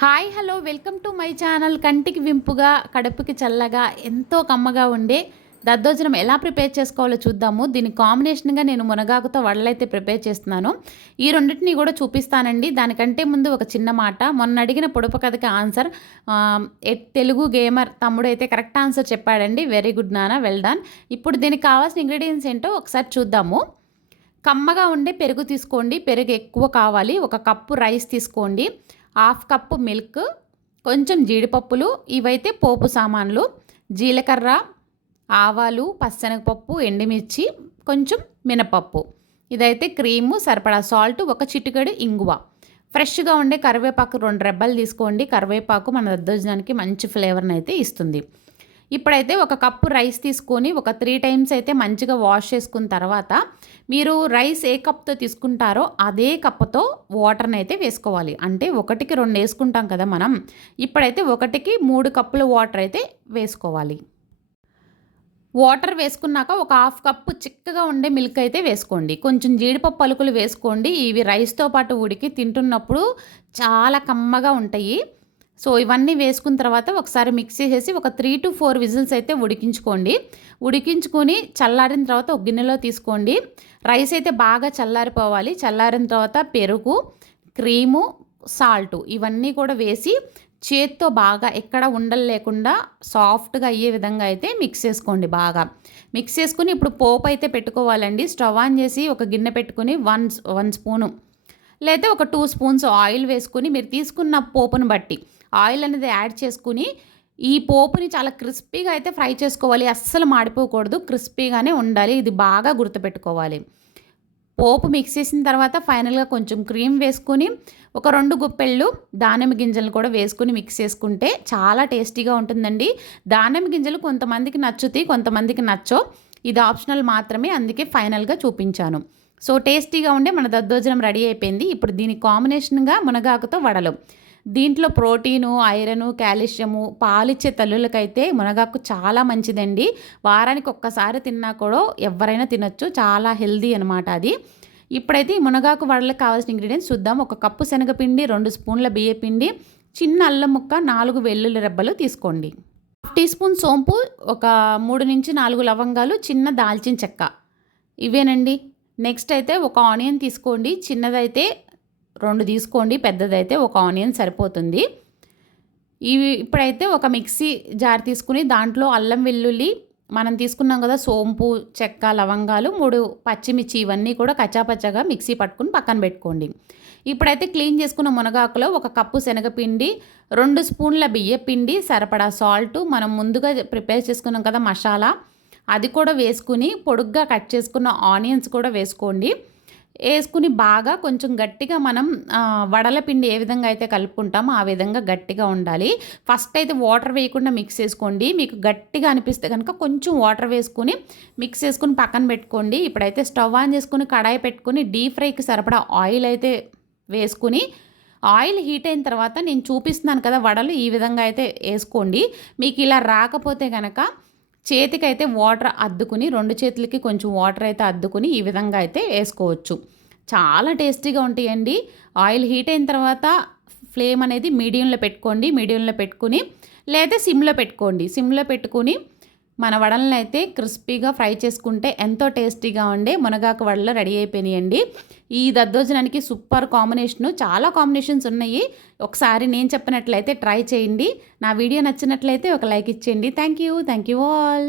Hi hello welcome to my channel. కంటికి వింపుగా కడుపుకి చల్లగా ఎంతో కమ్మగా ఉండే దద్దోజనం ఎలా ప్రిపేర్ చేసుకోవాలో చూద్దాము. దీని కాంబినేషన్గా నేను మునగాకుతో వడలైతే ప్రిపేర్ చేస్తున్నాను. ఈ రెండింటిని కూడా చూపిస్తానండి. దానికంటే ముందు ఒక చిన్న మాట. మొన్న అడిగిన పొడుపు కథకి ఆన్సర్ తెలుగు గేమర్ తమ్ముడు అయితే కరెక్ట్ ఆన్సర్ చెప్పాడండి. వెరీ గుడ్ నానా వెల్ డన్. ఇప్పుడు దీనికి కావాల్సిన ఇంగ్రీడియంట్స్ ఏంటో ఒకసారి చూద్దాము. కమ్మగా ఉండే పెరుగు తీసుకోండి. పెరుగు ఎక్కువ కావాలి. ఒక కప్పు రైస్ తీసుకోండి. హాఫ్ కప్పు మిల్క్ కొంచెం జీడిపప్పులు ఇవైతే పోపు సామాన్లు జీలకర్ర ఆవాలు పచ్చనగపప్పు ఎండుమిర్చి కొంచెం మినపప్పు. ఇదైతే క్రీము సరిపడా సాల్ట్ ఒక చిటికెడు ఇంగువ. ఫ్రెష్గా ఉండే కరివేపాకు రెండు రెబ్బలు తీసుకోండి. కరివేపాకు మన దద్దోజనానికి మంచి ఫ్లేవర్ని అయితే ఇస్తుంది. ఇప్పుడైతే ఒక కప్పు రైస్ తీసుకొని ఒక త్రీ టైమ్స్ అయితే మంచిగా వాష్ చేసుకున్న తర్వాత మీరు రైస్ ఏ కప్తో తీసుకుంటారో అదే కప్పుతో వాటర్ని అయితే వేసుకోవాలి. అంటే ఒకటికి రెండు వేసుకుంటాం కదా మనం. ఇప్పుడైతే ఒకటికి మూడు కప్పుల వాటర్ అయితే వేసుకోవాలి. వాటర్ వేసుకున్నాక ఒక హాఫ్ కప్పు చిక్కగా ఉండే మిల్క్ అయితే వేసుకోండి. కొంచెం జీడిపప్పు పలుకులు వేసుకోండి. ఇవి రైస్తో పాటు ఉడికి తింటున్నప్పుడు చాలా కమ్మగా ఉంటాయి. సో ఇవన్నీ వేసుకున్న తర్వాత ఒకసారి మిక్స్ చేసేసి ఒక త్రీ టు ఫోర్ విజిల్స్ అయితే ఉడికించుకోండి. ఉడికించుకొని చల్లారిన తర్వాత ఒక గిన్నెలో తీసుకోండి. రైస్ అయితే బాగా చల్లారిపోవాలి. చల్లారిన తర్వాత పెరుగు క్రీము సాల్ట్ ఇవన్నీ కూడా వేసి చేత్తో బాగా ఎక్కడ ఉండలు లేకుండా సాఫ్ట్గా అయ్యే విధంగా అయితే మిక్స్ చేసుకోండి బాగా. మిక్స్ చేసుకుని ఇప్పుడు పోపు అయితే పెట్టుకోవాలండి. స్టవ్ ఆన్ చేసి ఒక గిన్నె పెట్టుకుని వన్ వన్ స్పూను లేదా ఒక టూ స్పూన్స్ ఆయిల్ వేసుకుని మీరు తీసుకున్న పోపును బట్టి ఆయిల్ అనేది యాడ్ చేసుకుని ఈ పోపుని చాలా క్రిస్పీగా అయితే ఫ్రై చేసుకోవాలి. అస్సలు మాడిపోకూడదు. క్రిస్పీగానే ఉండాలి. ఇది బాగా గుర్తుపెట్టుకోవాలి. పోపు మిక్స్ చేసిన తర్వాత ఫైనల్గా కొంచెం క్రీమ్ వేసుకొని ఒక రెండు గుప్పెళ్ళు దానిమ్మ గింజలు కూడా వేసుకుని మిక్స్ చేసుకుంటే చాలా టేస్టీగా ఉంటుందండి. దానిమ్మ గింజలు కొంతమందికి నచ్చుతాయి కొంతమందికి నచ్చో ఇది ఆప్షనల్ మాత్రమే. అందుకే ఫైనల్గా చూపించాను. సో టేస్టీగా ఉండే మన దద్దోజనం రెడీ అయిపోయింది. ఇప్పుడు దీని కాంబినేషన్గా మునగాకుతో వడలు. దీంట్లో ప్రోటీను ఐరను కాల్షియము పాలిచ్చే తల్లులకైతే మునగాకు చాలా మంచిదండి. వారానికి ఒక్కసారి తిన్నా కూడా ఎవరైనా తినొచ్చు. చాలా హెల్దీ అనమాట అది. ఇప్పుడైతే ఈ మునగాకు వడలకు కావాల్సిన ఇంగ్రీడియంట్స్ చూద్దాం. ఒక కప్పు శనగపిండి రెండు స్పూన్ల బియ్యపిండి చిన్న అల్లం ముక్క నాలుగు వెల్లుల్లి రెబ్బలు తీసుకోండి. టీ స్పూన్ సోంపు ఒక మూడు నుంచి నాలుగు లవంగాలు చిన్న దాల్చిన చెక్క. ఇవేనండి. నెక్స్ట్ అయితే ఒక ఆనియన్ తీసుకోండి. చిన్నదైతే రెండు తీసుకోండి పెద్దదైతే ఒక ఆనియన్ సరిపోతుంది. ఇవి ఇప్పుడైతే ఒక మిక్సీ జార్ తీసుకుని దాంట్లో అల్లం వెల్లుల్లి మనం తీసుకున్నాం కదా సోంపు చెక్క లవంగాలు మూడు పచ్చిమిర్చి ఇవన్నీ కూడా కచ్చాపచ్చగా మిక్సీ పట్టుకుని పక్కన పెట్టుకోండి. ఇప్పుడైతే క్లీన్ చేసుకున్న మునగాకులో ఒక కప్పు శనగపిండి రెండు స్పూన్ల బియ్యపిండి సరిపడా సాల్ట్ మనం ముందుగా ప్రిపేర్ చేసుకున్నాం కదా మసాలా అది కూడా వేసుకుని పొడుగ్గా కట్ చేసుకున్న ఆనియన్స్ కూడా వేసుకోండి. వేసుకుని బాగా కొంచెం గట్టిగా మనం వడల పిండి ఏ విధంగా అయితే కలుపుకుంటామో ఆ విధంగా గట్టిగా ఉండాలి. ఫస్ట్ అయితే వాటర్ వేయకుండా మిక్స్ చేసుకోండి. మీకు గట్టిగా అనిపిస్తే కనుక కొంచెం వాటర్ వేసుకుని మిక్స్ చేసుకుని పక్కన పెట్టుకోండి. ఇప్పుడైతే స్టవ్ ఆన్ చేసుకుని కడాయి పెట్టుకుని డీప్ ఫ్రైకి సరిపడా ఆయిల్ అయితే వేసుకుని ఆయిల్ హీట్ అయిన తర్వాత నేను చూపిస్తున్నాను కదా వడలు ఈ విధంగా అయితే వేసుకోండి. మీకు ఇలా రాకపోతే కనుక చేతికైతే వాటర్ అద్దుకుని రెండు చేతులకి కొంచెం వాటర్ అయితే అద్దుకుని ఈ విధంగా అయితే వేసుకోవచ్చు. చాలా టేస్టీగా ఉంటాయండి. ఆయిల్ హీట్ అయిన తర్వాత ఫ్లేమ్ అనేది మీడియంలో పెట్టుకోండి మీడియంలో పెట్టుకుని లేదా సిమ్లో పెట్టుకోండి. సిమ్లో పెట్టుకుని మన వడలను అయితే క్రిస్పీగా ఫ్రై చేసుకుంటే ఎంతో టేస్టీగా ఉండే మునగాకు వడలు రెడీ అయిపోయినాయండి. ఈ దద్దోజనానికి సూపర్ కాంబినేషను చాలా కాంబినేషన్స్ ఉన్నాయి. ఒకసారి నేను చెప్పినట్లయితే ట్రై చేయండి. నా వీడియో నచ్చినట్లయితే ఒక లైక్ ఇచ్చేయండి. Thank you. Thank you all.